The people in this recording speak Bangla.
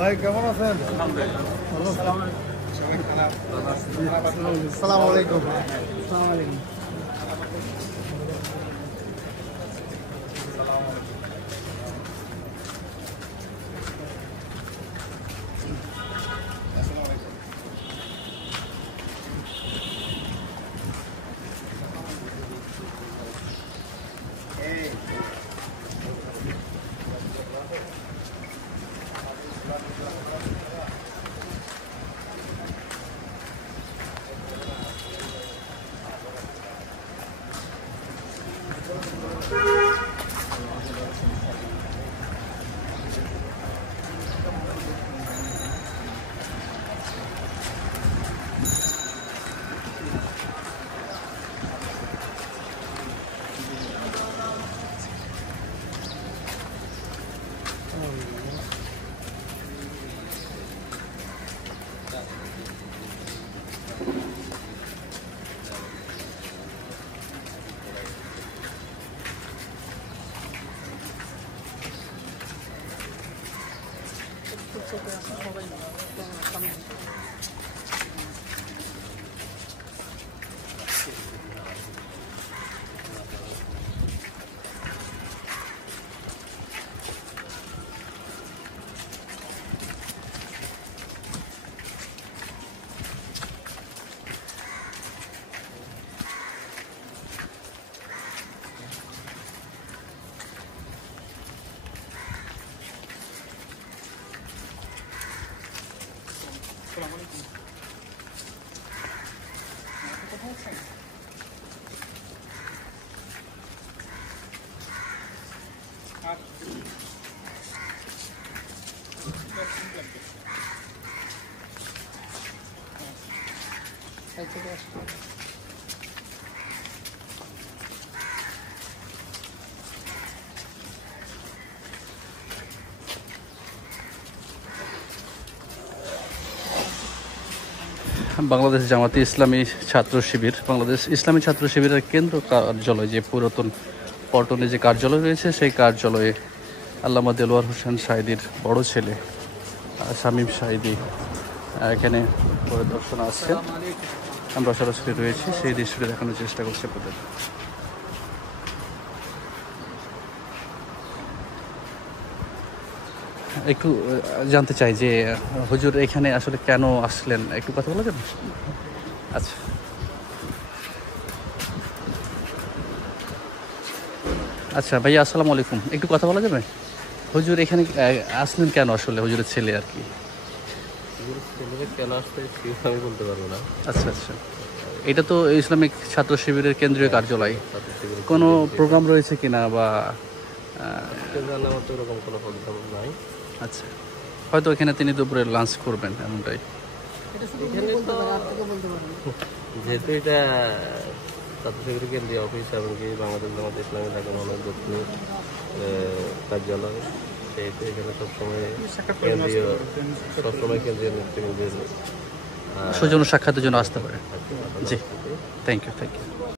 ভাই কেমন আছেন? আসসালামু আলাইকুম। বাংলাদেশ জামাতে ইসলামী ছাত্র শিবির, বাংলাদেশ ইসলামী ছাত্র শিবিরের কেন্দ্র কার্যালয়, যে পুরাতন পল্টনে যে কার্যালয় রয়েছে, সেই কার্যালয়ে আল্লামা দেলোয়ার হোসেন সাঈদীর বড় ছেলে শামীম সাঈদী এখানে পরিদর্শনে আসছেন। আমরা সরাসরি রয়েছি, সেই দৃশ্যটি দেখানোর চেষ্টা করছি আপনাদের। একটু জানতে চাই যে হুজুর এখানে আসলে কেন আসলেন, একটু কথা বলা যাবে? আচ্ছা আচ্ছা ভাইয়া, আসসালামু আলাইকুম। একটু কথা বলা যাবে? হুজুর এখানে আসলেন কেন, আসলে হুজুরের ছেলে আর কি? কেন আসতে আমি বলতে পারবো না। আচ্ছা আচ্ছা, এটা তো ইসলামিক ছাত্র শিবিরের কেন্দ্রীয় কার্যালয়, কোনো প্রোগ্রাম রয়েছে কিনা বা? আমার তো এরকম কোনো প্রোগ্রাম নাই। আচ্ছা, হয়তো এখানে তিনি দুপুরে লাঞ্চ করবেন এমনটাই। যেহেতু এটা ছাত্র শিবিরের কেন্দ্রীয় অফিস, এমনকি বাংলাদেশ জামাত ইসলামী ঢাকা মহানগর কার্যালয়, সেহেতু এখানে সবসময় কেন্দ্রীয় নেতৃবৃন্দের সৌজন্য সাক্ষাতের জন্য আসতে পারে। জি, থ্যাংক ইউ।